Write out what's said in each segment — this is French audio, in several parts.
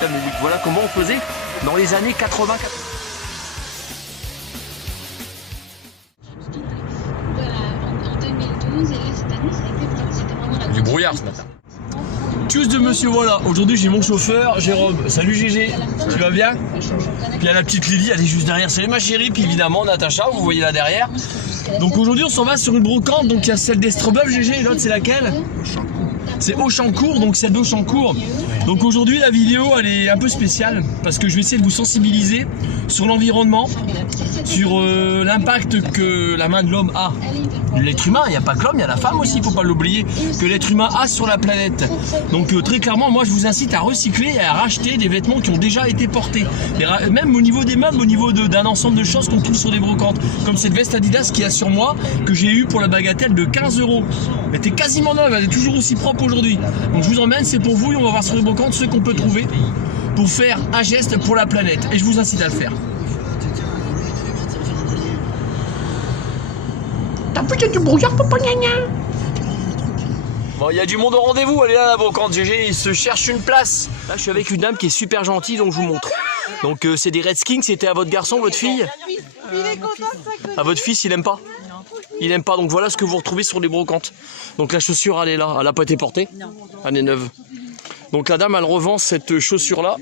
Mais voilà comment on faisait dans les années 80. Voilà, en 2012, et là cette année ça a été top, c'était vraiment la Du brouillard ce matin. Tchuss de monsieur, voilà. Aujourd'hui j'ai mon chauffeur, Jérôme. Salut Gégé, tu vas bien? Puis il y a la petite Lily, elle est juste derrière. Salut ma chérie, puis évidemment Natacha, vous voyez là derrière. Donc aujourd'hui on s'en va sur une brocante, donc il y a celle d'Estrebeuf, Gégé, et l'autre c'est laquelle? C'est Auchancourt, donc celle d'Auchancourt. Donc aujourd'hui la vidéo elle est un peu spéciale parce que je vais essayer de vous sensibiliser sur l'environnement, sur l'impact que la main de l'homme a. L'être humain, il n'y a pas que l'homme, il y a la femme aussi, il ne faut pas l'oublier, que l'être humain a sur la planète. Donc très clairement, moi je vous incite à recycler et à racheter des vêtements qui ont déjà été portés. Et même au niveau des meubles, au niveau d'un ensemble de choses qu'on trouve sur les brocantes. Comme cette veste Adidas qu'il y a sur moi, que j'ai eu pour la bagatelle de 15 €. Elle était quasiment neuve, elle est toujours aussi propre aujourd'hui. Donc je vous emmène, c'est pour vous et on va voir sur les brocantes ce qu'on peut trouver pour faire un geste pour la planète. Et je vous incite à le faire. T'as vu qu'il y a du brouillard, papa gna. Bon, il y a du monde au rendez-vous, elle est là la brocante, GG, il se cherche une place. Là, je suis avec une dame qui est super gentille, donc je vous montre. Donc, c'est des Redskins, c'était à votre garçon, votre fille? Il est content de ça que... À votre fils, il aime pas? Non. Il aime pas, donc voilà ce que vous retrouvez sur les brocantes. Donc, la chaussure, elle est là, elle n'a pas été portée? Non. Elle est neuve. Donc, la dame, elle revend cette chaussure-là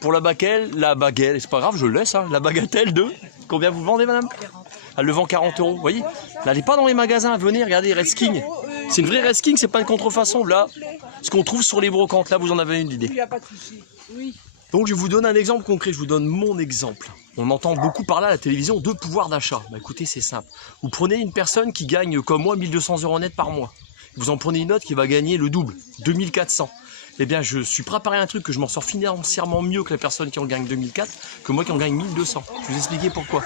pour la bagatelle, c'est pas grave, je le laisse, hein, la bagatelle de... Combien vous vendez, madame? 40. Elle le vend 40 €, vous voyez? Là, elle n'est pas dans les magasins, venez, regardez, Redskins. C'est une vraie Redskins, c'est pas une contrefaçon. Là, ce qu'on trouve sur les brocantes, là, vous en avez une idée. Oui. Donc, je vous donne un exemple concret, je vous donne mon exemple. On entend beaucoup par là à la télévision de pouvoir d'achat. Bah, écoutez, c'est simple. Vous prenez une personne qui gagne, comme moi, 1 200 € net par mois. Vous en prenez une autre qui va gagner le double, 2 400. Eh bien, je suis préparé à un truc que je m'en sors financièrement mieux que la personne qui en gagne 2004, que moi qui en gagne 1200. Je vais vous expliquer pourquoi.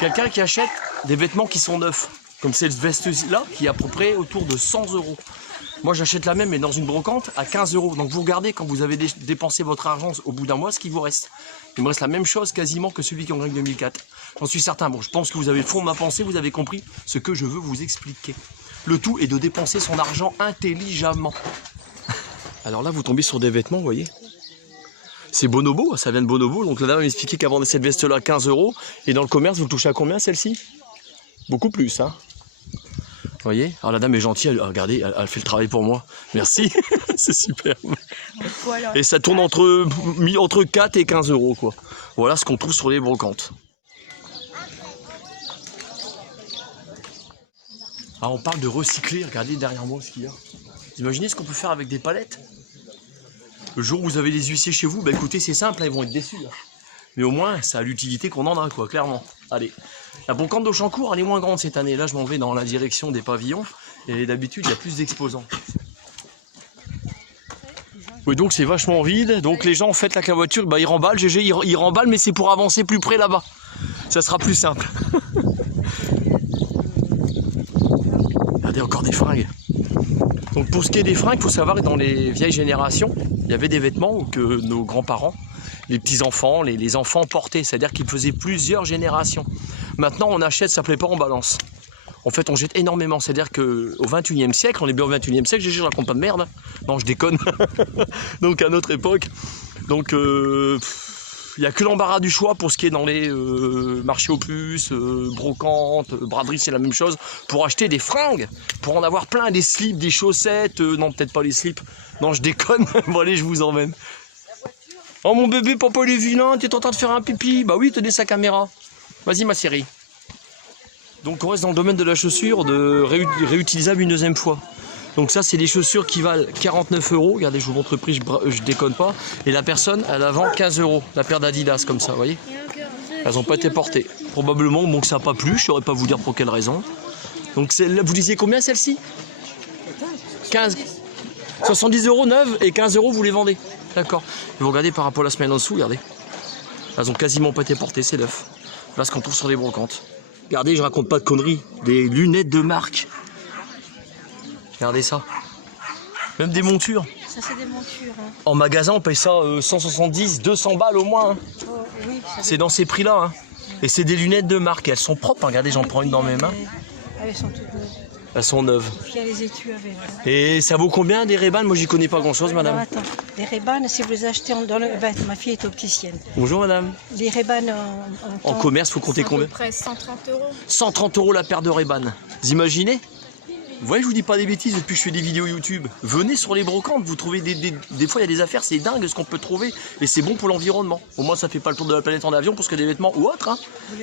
Quelqu'un qui achète des vêtements qui sont neufs, comme cette veste-là, qui est à peu près autour de 100 €. Moi, j'achète la même, mais dans une brocante, à 15 €. Donc, vous regardez, quand vous avez dépensé votre argent au bout d'un mois, ce qui vous reste. Il me reste la même chose quasiment que celui qui en gagne 2004. J'en suis certain. Bon, je pense que vous avez le fond de ma pensée, vous avez compris ce que je veux vous expliquer. Le tout est de dépenser son argent intelligemment. Alors là, vous tombez sur des vêtements, vous voyez. C'est Bonobo, ça vient de Bonobo. Donc la dame m'a expliqué qu'elle vendait cette veste-là 15 €. Et dans le commerce, vous le touchez à combien celle-ci? Beaucoup plus, hein. Vous voyez? Alors la dame est gentille, regardez, elle fait le travail pour moi. Merci, c'est super. Et ça tourne entre 4 et 15 €, quoi. Voilà ce qu'on trouve sur les brocantes. Ah, on parle de recycler, regardez derrière moi ce qu'il y a. Vous imaginez ce qu'on peut faire avec des palettes? Le jour où vous avez les huissiers chez vous, bah écoutez, c'est simple, hein, ils vont être déçus. Là. Mais au moins, ça a l'utilité qu'on en a, quoi, clairement. Allez, la brocante d'Auchancourt, elle est moins grande cette année. Là, je m'en vais dans la direction des pavillons. Et d'habitude, il y a plus d'exposants. Oui, donc c'est vachement vide. Donc les gens, en fait, avec la voiture, bah, ils remballent. GG, ils remballent, mais c'est pour avancer plus près là-bas. Ça sera plus simple. Regardez, encore des fringues. Donc pour ce qui est des fringues, il faut savoir que dans les vieilles générations, il y avait des vêtements que nos grands-parents, les petits-enfants, les enfants portaient. C'est-à-dire qu'ils faisaient plusieurs générations. Maintenant, on achète, ça ne plaît pas, on balance. En fait, on jette énormément. C'est-à-dire qu'au 21e siècle, on est bien au 21e siècle, je raconte pas de merde. Non, je déconne. Donc à notre époque. Donc il n'y a que l'embarras du choix pour ce qui est dans les marchés aux puces, brocantes, braderies, c'est la même chose. Pour acheter des fringues, pour en avoir plein, des slips, des chaussettes. Non, peut-être pas les slips. Non, je déconne. Bon, allez, je vous emmène. Oh mon bébé, papa il est vilain, tu es en train de faire un pipi. Bah oui, tenez sa caméra. Vas-y ma chérie. Donc on reste dans le domaine de la chaussure, de réutilisable une deuxième fois. Donc ça, c'est des chaussures qui valent 49 €. Regardez, je vous montre le prix, je déconne pas. Et la personne, elle la vend 15 €. La paire d'Adidas, comme ça, vous voyez. Elles n'ont pas été portées. Probablement, bon, que ça n'a pas plu. Je ne saurais pas vous dire pour quelle raison. Donc vous disiez combien celle-ci? 15. 70 € neuve et 15 € vous les vendez. D'accord. Vous regardez par rapport à la semaine en dessous, regardez. Elles n'ont quasiment pas été portées, c'est neuf. Là, ce qu'on trouve sur les brocantes. Regardez, je raconte pas de conneries. Des lunettes de marque. Regardez ça. Même des montures. Ça, c'est des montures. Hein. En magasin, on paye ça 170, 200 balles au moins. Hein. Oh, oui, c'est dans ces prix-là. Hein. Et c'est des lunettes de marque. Elles sont propres. Hein. Regardez, j'en prends une dans mes mains. Elles sont toutes neuves. Elles sont neuves. Puis il y a les étuis avec. Hein. Et ça vaut combien des Ray-Ban? Moi j'y connais pas grand chose, madame. Alors, attends, les Ray-Ban, si vous les achetez dans le... Ben, ma fille est opticienne. Bonjour madame. Les Ray-Ban En commerce, faut compter combien? À peu près 130 €. 130 € la paire de Ray-Ban. Vous imaginez? Vous voyez, je vous dis pas des bêtises depuis que je fais des vidéos YouTube. Venez sur les brocantes, vous trouvez des fois il y a des affaires, c'est dingue ce qu'on peut trouver. Et c'est bon pour l'environnement. Au moins ça fait pas le tour de la planète en avion parce que des vêtements ou autres. Hein.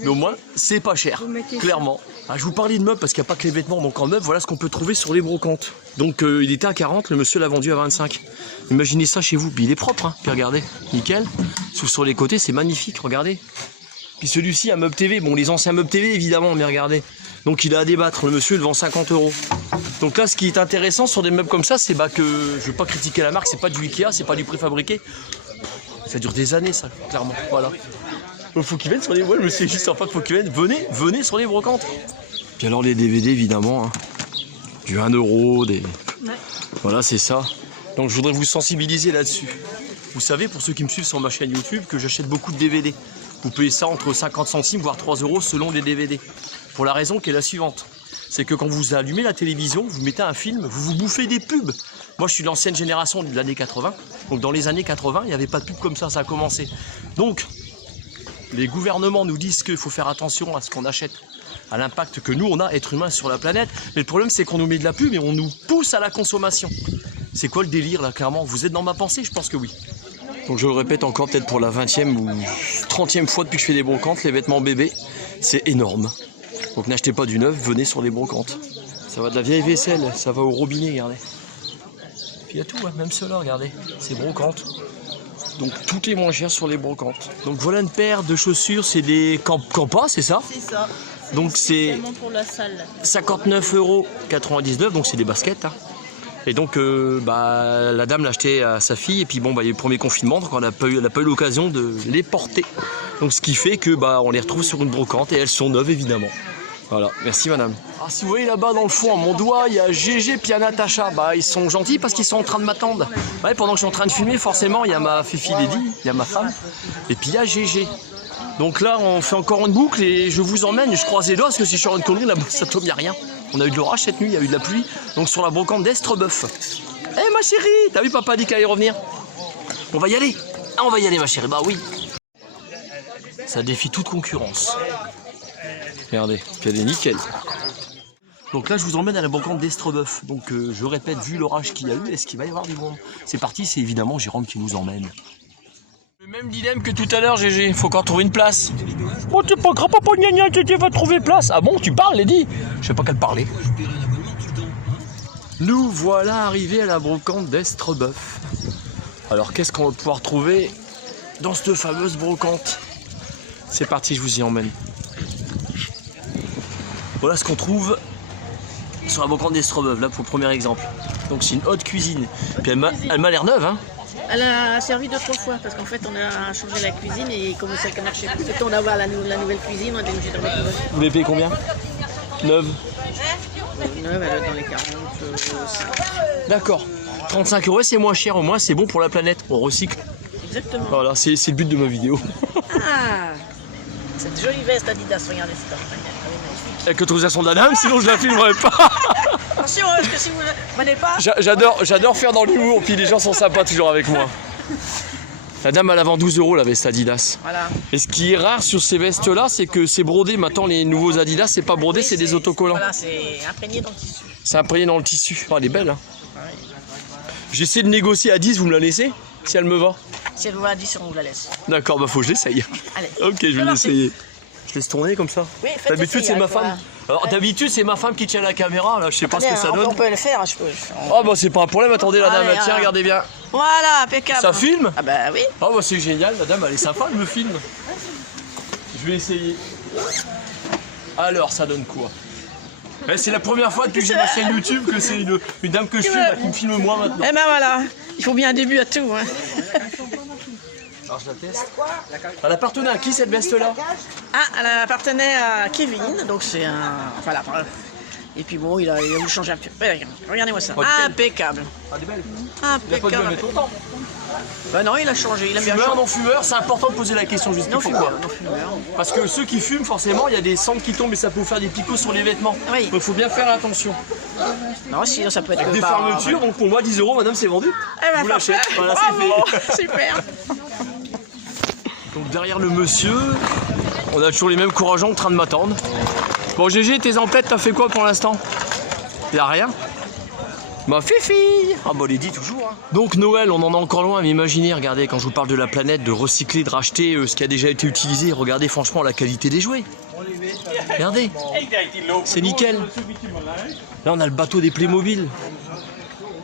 Mais au moins c'est pas cher, clairement. Ah, je vous parlais de meubles parce qu'il n'y a pas que les vêtements. Donc en meubles, voilà ce qu'on peut trouver sur les brocantes. Donc il était à 40, le monsieur l'a vendu à 25. Imaginez ça chez vous. Puis il est propre, hein. Puis regardez, nickel. Sauf sur les côtés, c'est magnifique, regardez. Puis celui-ci, un meuble TV. Bon, les anciens meubles TV évidemment, mais regardez. Donc il a à débattre, le monsieur il vend 50 €. Donc là ce qui est intéressant sur des meubles comme ça, c'est bah que, je veux pas critiquer la marque, c'est pas du Ikea, c'est pas du préfabriqué. Ça dure des années ça, clairement, voilà. Donc faut qu'ils viennent sur les... Ouais, le monsieur est juste sympa, faut qu'ils viennent, venez sur les brocantes. Puis alors les DVD évidemment, hein. Du 1 €, des... Voilà c'est ça. Donc je voudrais vous sensibiliser là-dessus. Vous savez, pour ceux qui me suivent sur ma chaîne YouTube, que j'achète beaucoup de DVD. Vous payez ça entre 50 centimes voire 3 € selon les DVD. Pour la raison qui est la suivante, c'est que quand vous allumez la télévision, vous mettez un film, vous vous bouffez des pubs. Moi je suis de l'ancienne génération de l'année 80, donc dans les années 80, il n'y avait pas de pub comme ça a commencé. Donc les gouvernements nous disent qu'il faut faire attention à ce qu'on achète, à l'impact que nous on a, être humain, sur la planète. Mais le problème c'est qu'on nous met de la pub et on nous pousse à la consommation. C'est quoi le délire là, clairement? Vous êtes dans ma pensée? Je pense que oui. Donc je le répète encore peut-être pour la 20e ou 30e fois depuis que je fais des brocantes, les vêtements bébés, c'est énorme. Donc n'achetez pas du neuf, venez sur les brocantes. Ça va de la vieille vaisselle, ça va au robinet, regardez. Puis il y a tout, hein, même ceux-là, regardez, c'est brocantes. Donc tout est moins cher sur les brocantes. Donc voilà une paire de chaussures, c'est des Campa, c'est ça? C'est ça. Donc c'est Pour la salle. 59,99 €, donc c'est des baskets. Hein. Et donc la dame l'a acheté à sa fille, et puis bon, il y a eu le premier confinement, donc elle n'a pas eu l'occasion de les porter. Donc ce qui fait que on les retrouve sur une brocante et elles sont neuves évidemment. Voilà, merci madame. Ah, si vous voyez là-bas dans le fond, à mon doigt, il y a GG et Natacha. Ils sont gentils parce qu'ils sont en train de m'attendre. Ouais, pendant que je suis en train de filmer, forcément, il y a ma Fifi Lady, il y a ma femme, et puis il y a GG. Donc là, on fait encore une boucle et je vous emmène, je croise les doigts parce que si je suis en une connerie, là, ça tombe, il n'y a rien. On a eu de l'orage cette nuit, il y a eu de la pluie, donc sur la brocante d'Estrebeuf. Eh ma chérie, t'as vu papa dit qu'elle allait revenir? On va y aller. Ah, on va y aller ma chérie, bah oui. Ça défie toute concurrence. Regardez, puis elle est nickel. Donc là, je vous emmène à la brocante d'Estrebeuf. Donc je répète, vu l'orage qu'il y a eu, est-ce qu'il va y avoir du monde? C'est parti, c'est évidemment Jérôme qui nous emmène. Le même dilemme que tout à l'heure, GG. Faut encore trouver une place. Oh, t'es pas grand papa gna gna, tu vas trouver place. Ah bon, tu parles, Lady? Je sais pas qu'elle parlait. Nous voilà arrivés à la brocante d'Estrebeuf. Alors, qu'est-ce qu'on va pouvoir trouver dans cette fameuse brocante? C'est parti, je vous y emmène. Voilà ce qu'on trouve sur la brocante d'Estrebeuf, là pour le premier exemple. Donc c'est une haute cuisine. Puis elle m'a l'air neuve, hein. Elle a servi 2-3 fois parce qu'en fait on a changé la cuisine et comme celle qui marchait plus, le temps d'avoir la nouvelle cuisine, on a été obligé de remettre neuve. Vous l'avez payé combien? Neuve. Neuve, elle est dans les 45. D'accord. 35 €, c'est moins cher, au moins c'est bon pour la planète. On recycle. Exactement. Voilà, c'est le but de ma vidéo. Ah, cette jolie veste Adidas, regardez, c'est pas vrai. Avec l'autorisation de la dame, sinon je la filmerai pas. Attention, parce que si vous ne prenez pas... J'adore faire dans l'humour, puis les gens sont sympas toujours avec moi. La dame, elle la vend 12 € la veste Adidas. Voilà. Et ce qui est rare sur ces vestes-là, c'est que c'est brodé. Maintenant, les nouveaux Adidas, c'est pas brodé, c'est des autocollants. Voilà, c'est imprégné dans le tissu. C'est imprégné dans le tissu. Oh, elle est belle, hein. Ouais. J'essaie de négocier à 10, vous me la laissez? Si elle me va? Si elle vous va à 10, on vous la laisse. D'accord, bah faut que je l'essaye. Allez. Ok, je vais l'essayer. Je laisse tourner comme ça. Oui, faites. D'habitude, c'est ma femme. Alors, d'habitude, c'est ma femme qui tient la caméra. Là, je sais pas ce que ça donne. On peut le faire, je peux. Oh, bah, c'est pas un problème. Attendez, la dame, Allez, tiens, regardez bien. Voilà, impeccable. Ça filme? Ah, bah oui. Oh, bah, c'est génial. La dame, elle est sympa, elle me filme. Je vais essayer. Alors, ça donne quoi? C'est la première fois depuis que j'ai ma chaîne YouTube que c'est une dame que je filme qui me filme moi maintenant. Eh ben voilà, il faut bien un début à tout. Hein. Alors je la teste. Elle appartenait à qui cette veste-là? Ah, elle appartenait à Kevin, donc c'est un... Voilà. Et puis bon, il a voulu changer un petit peu. Regardez-moi ça. Oh, impeccable. Ah, des belles. Impeccable. Il a pas dû la mettre longtemps. Bah non, il a changé, il a bien Fumeur, changé. non fumeur, c'est important de poser la question juste Non pourquoi. fumeur, non fumeur. Parce que ceux qui fument, forcément, il y a des cendres qui tombent et ça peut vous faire des picots sur les vêtements. Oui. Donc il faut bien faire attention. Non, sinon ça peut être Avec des par- fermetures, donc pour moi 10 €, madame, c'est vendu. Eh ben, Vous parfait. l'achetez. Voilà, Bravo, c'est fait. super. Donc derrière le monsieur, on a toujours les mêmes courageants en train de m'attendre. Bon GG, tes emplettes, t'as fait quoi pour l'instant? Y'a rien? Bah Fifi! Ah bah les dit toujours hein. Donc Noël, on en est encore loin, mais imaginez, regardez, quand je vous parle de la planète, de recycler, de racheter ce qui a déjà été utilisé, regardez franchement la qualité des jouets. Regardez, c'est nickel. Là on a le bateau des Playmobil.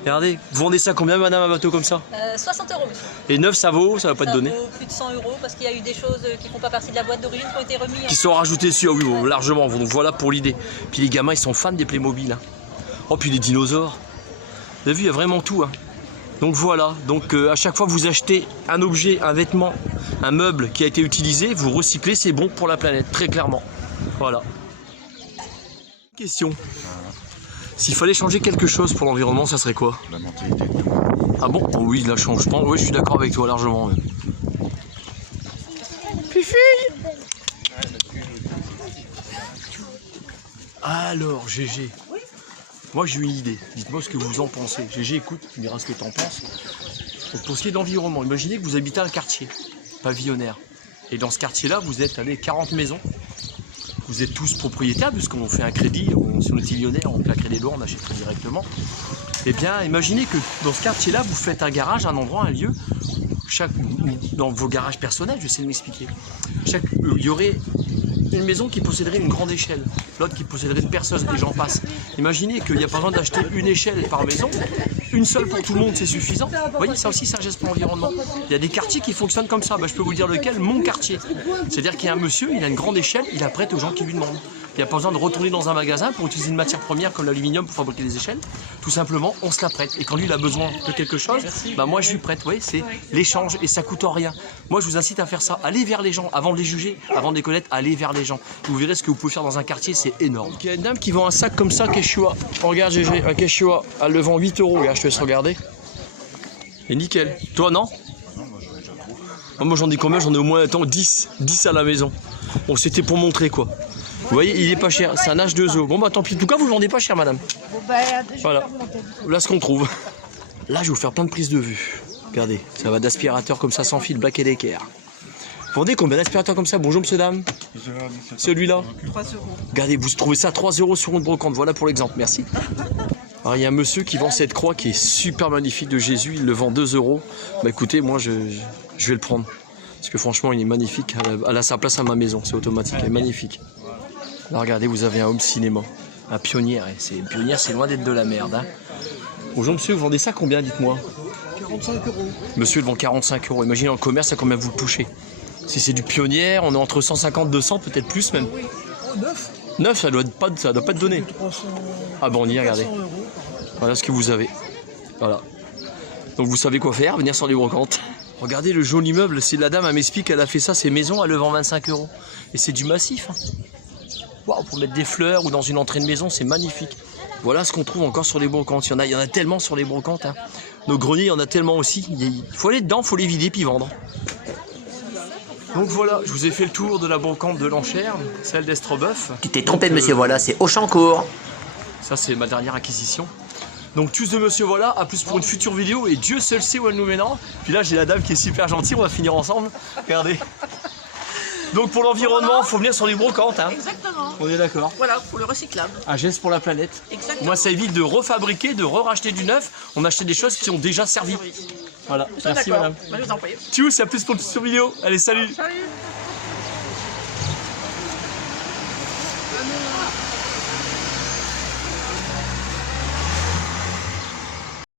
Regardez, vous vendez ça combien madame un bateau comme ça? 60 €, monsieur. Et neuf ça vaut, ça va pas te Ça donner. vaut plus de 100 € parce qu'il y a eu des choses qui font pas partie de la boîte d'origine qui ont été remis. Qui sont rajoutés dessus, ah oui bon, largement, donc voilà pour l'idée. Puis les gamins ils sont fans des Playmobil. Hein. Oh puis les dinosaures. Vous avez vu, il y a vraiment tout. Hein. Donc voilà, donc à chaque fois que vous achetez un objet, un vêtement, un meuble qui a été utilisé, vous recyclez, c'est bon pour la planète, très clairement. Voilà. Question. S'il fallait changer quelque chose pour l'environnement, ça serait quoi? La mentalité. Ah bon? Oh oui, là change. Oui, je suis d'accord avec toi largement. Même. Fifi. Alors, GG. Moi j'ai une idée, dites-moi ce que vous en pensez. GG, écoute, tu me diras ce que tu en penses. Donc, pour ce qui est d'environnement, imaginez que vous habitez un quartier pavillonnaire. Et dans ce quartier-là, vous êtes allez, 40 maisons. Vous êtes tous propriétaires, puisqu'on fait un crédit, si on est millionnaire, on claquerait des doigts, on achèterait directement. Eh bien, imaginez que dans ce quartier-là, vous faites un garage, un endroit, un lieu, dans vos garages personnels, je sais de m'expliquer. Il y aurait une maison qui posséderait une grande échelle, l'autre qui posséderait une perceuse, et j'en passe. Imaginez qu'il n'y a pas besoin d'acheter une échelle par maison, une seule pour tout le monde, c'est suffisant. Vous voyez, ça aussi, c'est un geste pour l'environnement. Il y a des quartiers qui fonctionnent comme ça. Je peux vous dire lequel, mon quartier. C'est-à-dire qu'il y a un monsieur, il a une grande échelle, il la prête aux gens qui lui demandent. Il n'y a pas besoin de retourner dans un magasin pour utiliser une matière première comme l'aluminium pour fabriquer des échelles. Tout simplement, on se la prête. Et quand lui, il a besoin de quelque chose, bah moi, je lui prête. Vous voyez, c'est l'échange et ça coûte rien. Moi, je vous incite à faire ça. Allez vers les gens, avant de les juger, avant de les connaître, allez vers les gens. Vous verrez ce que vous pouvez faire dans un quartier, c'est énorme. Il y a une dame qui vend un sac comme ça, Quechua. Regarde, GG, un Quechua. Elle le vend 8 €. Regarde, je te laisse regarder. Et nickel. Toi, non? Moi, j'en ai combien? J'en ai au moins 10 à la maison. Bon, c'était pour montrer quoi. Vous voyez, il est pas cher, c'est un H2O. Bon bah tant pis, en tout cas vous le vendez pas cher madame. Voilà, là ce qu'on trouve. Là je vais vous faire plein de prises de vue. Regardez, ça va d'aspirateur comme ça sans fil, Black & Decker. Vous vendez combien d'aspirateurs comme ça? Bonjour monsieur dame. Celui-là 3 €. Regardez, vous trouvez ça à 3 € sur une brocante, voilà pour l'exemple, merci. Alors il y a un monsieur qui vend cette croix qui est super magnifique de Jésus, il le vend 2 €. Bah écoutez, moi je vais le prendre. Parce que franchement il est magnifique, elle a sa place à ma maison, c'est automatique, elle est magnifique. Là regardez, vous avez un home cinéma, un Pionnière, Pionnière c'est loin d'être de la merde. Hein. Bonjour monsieur, vous vendez ça combien, dites-moi? 45 €. Monsieur il vend 45 €, imaginez en commerce à combien vous le touchez. Si c'est du Pionnière, on est entre 150 et 200, peut-être plus même. Oui. Oh, 9. 9, ça doit pas te donner. 300. Ah bon, on y est, regardez. 300 €. Voilà ce que vous avez. Voilà. Donc vous savez quoi faire, venir sur les brocantes. Regardez le joli meuble, c'est la dame, elle m'explique qu'elle a fait ça, ses maisons, elle le vend 25 €. Et c'est du massif. Hein. Waouh, pour mettre des fleurs ou dans une entrée de maison, c'est magnifique. Voilà ce qu'on trouve encore sur les brocantes. Il y en a tellement sur les brocantes. Hein. Nos greniers, il y en a tellement aussi. Il faut aller dedans, il faut les vider puis vendre. Donc voilà, je vous ai fait le tour de la brocante de l'enchère, celle d'Estrobeuf. Tu t'es trompé de monsieur, voilà, c'est Auchancourt. Ça, c'est ma dernière acquisition. Donc, tchuss de monsieur, voilà, à plus pour une future vidéo. Et Dieu seul sait où elle nous mènera. Puis là, j'ai la dame qui est super gentille, on va finir ensemble. Regardez. Donc, pour l'environnement, il faut venir sur les brocantes. Hein. Exactement. On est d'accord. Voilà, pour le recyclable. Un geste pour la planète. Exactement. Moi, ça évite de refabriquer, de re-racheter du neuf. On achète des choses qui ont déjà servi. Voilà, merci madame. Bah, je vous en prie. Tchuss, à plus pour une future vidéo. Allez, salut. Salut.